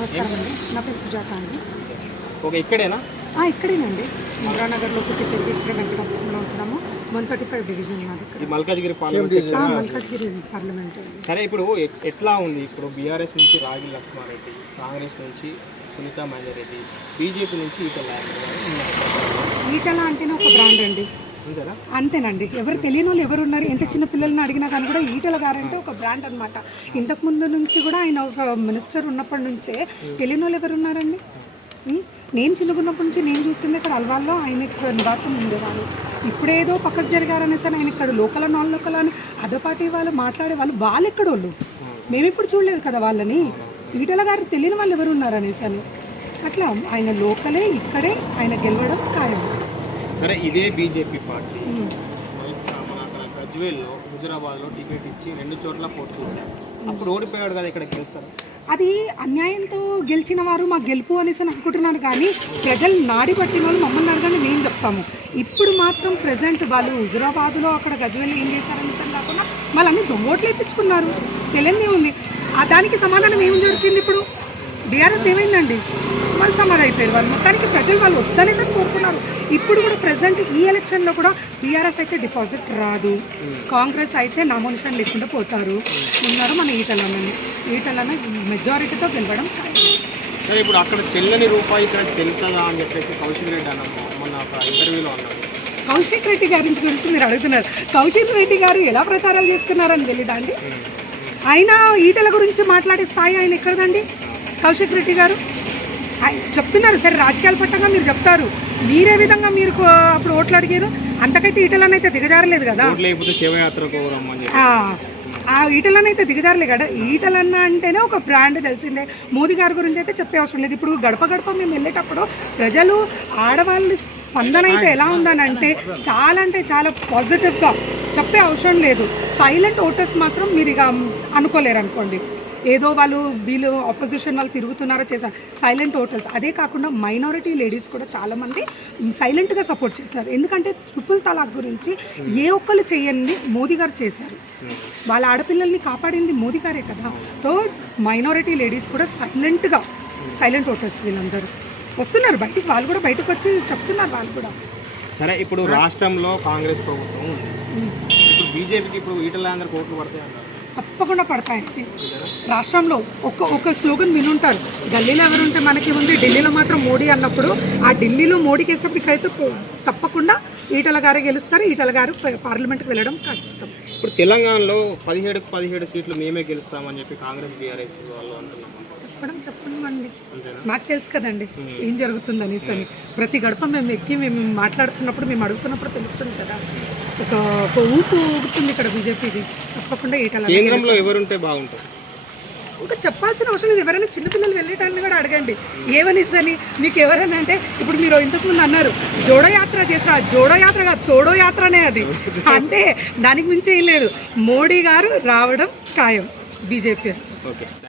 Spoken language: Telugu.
నమస్కారం అండి. నా పేరు సుజాత అండి. ఓకే ఇక్కడేనా? ఆ, ఇక్కడేనండి. ఇంద్రానగర్లో పుట్టి పెరిగి ఇక్కడ వెంకటపురంలో ఉంటున్నాము. వన్ థర్టీ ఫైవ్ డివిజన్ మాది మల్కాజ్గిరి పార్లమెంట్. మల్కాజ్గిరి పార్లమెంట్ సరే ఇప్పుడు ఎట్లా ఉంది? ఇప్పుడు బీఆర్ఎస్ నుంచి రాగి లక్ష్మారెడ్డి కాంగ్రెస్ నుంచి సునీత మహేందర్ బీజేపీ నుంచి ఈటల. ఈటల అంటేనే ఒక బ్రాండ్ అండి. అంతేనండి. ఎవరు తెలియని వాళ్ళు ఎవరు ఉన్నారు ఎంత చిన్న పిల్లల్ని అడిగినా కానీ కూడా ఈటల గారంటే ఒక బ్రాండ్ అనమాట ఇంతకుముందు నుంచి కూడా ఆయన ఒక మినిస్టర్ ఉన్నప్పటి నుంచే తెలియని వాళ్ళు ఎవరు ఉన్నారండి నేను చిన్నగున్నప్పటి నుంచి నేను చూసింది ఇక్కడ అల్వాల్లో ఆయన నివాసం ఉండేవాళ్ళు. ఇప్పుడేదో పక్కకు జరిగారనేసి ఆయన ఇక్కడ లోకల్ నాన్ లోకల్ అని అదపాటి వాళ్ళు మాట్లాడే వాళ్ళు వాళ్ళు ఎక్కడోళ్ళు మేము ఇప్పుడు చూడలేదు కదా వాళ్ళని. ఈటల గారు తెలియని వాళ్ళు ఎవరు ఉన్నారనేసి అని అట్లా ఆయన లోకలే ఇక్కడే ఆయన గెలవడం ఖాయం. సరే ఇదే బీజేపీ పార్టీ. గజ్వేల్లో హుజురాబాద్లో టికెట్ ఇచ్చి రెండు చోట్ల పోటీ చేశారు. అప్పుడు ఓడిపోయాడు కదా ఇక్కడ గెలుస్తారు. అది అన్యాయంతో గెలిచిన వారు మాకు గెలుపు అనేసి అని అనుకుంటున్నారు కానీ ప్రజలు నాడి పట్టిన వాళ్ళు మమ్మల్ని అడగని మేము చెప్తాము. ఇప్పుడు మాత్రం ప్రజెంట్ వాళ్ళు హుజురాబాద్లో అక్కడ గజ్వేల్ ఏం చేశారని కాకుండా వాళ్ళన్నీ దొంగోట్లు వేయించుకున్నారు తెలియని ఉంది. ఆ దానికి సమాధానం ఏం జరుగుతుంది ఇప్పుడు? బీఆర్ఎస్ ఏమైందండి? వాళ్ళు సమాధానం అయిపోయారు వాళ్ళు మొత్తానికి ప్రజలు వాళ్ళు వద్దనేసి అని కోరుకున్నారు. ఇప్పుడు కూడా ప్రజెంట్ ఈ ఎలక్షన్లో కూడా బీఆర్ఎస్ అయితే డిపాజిట్ రాదు. కాంగ్రెస్ అయితే నామోనిషన్ లేకుండా పోతారు. ఉన్నారు మన ఈటలన్నని ఈటలన్న మెజారిటీతో గెలవడం. సరే ఇప్పుడు అక్కడ చెల్లని రూపాయి ఇక్కడ చెల్లుతుందా అని చెప్పేసి కౌశిక్ రెడ్డి అన్న మొన్న ఒక ఇంటర్వ్యూలో అన్నాడు. కౌశిక్ రెడ్డి గారి గురించి మీరు అడుగుతున్నారు. కౌశిక్ రెడ్డి గారు ఎలా ప్రచారాలు చేసుకున్నారని తెలీదా అండి? ఆయన ఈటల గురించి మాట్లాడే స్థాయి ఆయన ఎక్కడదండి? కౌశిక్ రెడ్డి గారు? చెప్తున్నారు సరే రాజకీయాల పట్టంగా మీరు చెప్తారు. మీరే విధంగా మీరు అప్పుడు ఓట్లు అడిగారు. అంతకైతే ఈటలనైతే దిగజారలేదు కదా. ఆ, ఆ ఈటలనైతే దిగజారలే కదా. ఈటలన్న అంటేనే ఒక బ్రాండ్ తెలిసిందే. మోదీ గారి గురించి అయితే చెప్పే అవసరం లేదు. ఇప్పుడు గడప గడప మేము వెళ్ళేటప్పుడు ప్రజలు ఆడవాళ్ళ స్పందన అయితే ఎలా ఉందని అంటే చాలా అంటే చాలా పాజిటివ్గా చెప్పే అవసరం లేదు. సైలెంట్ ఓటర్స్ మాత్రం మీరు ఇక అనుకోలేరు అనుకోండి ఏదో వాళ్ళు వీళ్ళు ఆపోజిషన్ వాళ్ళు తిరుగుతున్నారో చేశారు. సైలెంట్ ఓటర్స్ అదే కాకుండా మైనారిటీ లేడీస్ కూడా చాలామంది సైలెంట్గా సపోర్ట్ చేస్తారు ఎందుకంటే ట్రిపుల్ తలాక్ గురించి ఏ ఒక్కరు చేయండి మోదీ గారు చేశారు. వాళ్ళ ఆడపిల్లల్ని కాపాడింది మోదీ గారే కదా. తో మైనారిటీ లేడీస్ కూడా సైలెంట్గా సైలెంట్ ఓటర్స్ వీళ్ళందరూ వస్తున్నారు. బయటికి వాళ్ళు కూడా బయటకు వచ్చి చెప్తున్నారు వాళ్ళు కూడా. సరే ఇప్పుడు రాష్ట్రంలో కాంగ్రెస్ ప్రభుత్వం ఇప్పుడు బీజేపీకి ఇప్పుడు ఈటల అందరికి ఓట్లు పడతాయి అన్నారు తప్పకుండా పడతాయండి రాష్ట్రంలో ఒక్క ఒక స్లోగన్ వినుంటారు. గల్లీలో ఎవరుంటే మనకి ఉంది ఢిల్లీలో మాత్రం మోడీ అన్నప్పుడు ఆ ఢిల్లీలో మోడీకి వేసినప్పుడు ఇక్కడైతే తప్పకుండా ఈటల గారే గెలుస్తారు. ఈటల గారు పార్లమెంట్కి వెళ్ళడం ఖచ్చితం. ఇప్పుడు తెలంగాణలో పదిహేడుకు పదిహేడు సీట్లు మేమే గెలుస్తామని చెప్పి కాంగ్రెస్ బీఆర్ఎస్ వాళ్ళు అంటున్నాం చెప్పడం చెప్పండి. అంతేనా? మాకు తెలుసు కదండి ఏం జరుగుతుంది అనేసి అని. ప్రతి గడప మేము ఎక్కి మేము మాట్లాడుతున్నప్పుడు మేము అడుగుతున్నప్పుడు తెలుస్తుంది కదా. ఒక ఒక ఊపు ఊగుతుంది ఇక్కడ బీజేపీది. తప్పకుండా ఈటల కేంద్రంలో ఎవరుంటే బాగుంటుంది? ఇంకా చెప్పాల్సిన అవసరం లేదు. ఎవరైనా చిన్నపిల్లలు వెళ్ళేటాన్ని కూడా అడగండి. ఏమనిస్తని మీకు ఎవరైనా అంటే ఇప్పుడు మీరు ఇంతకు ముందు అన్నారు జోడో యాత్ర చేసిన జోడో యాత్ర కాదు తోడో యాత్రనే అది. అంతే దానికి మించి ఏం లేదు. మోడీ గారు రావడం ఖాయం. BJP okay.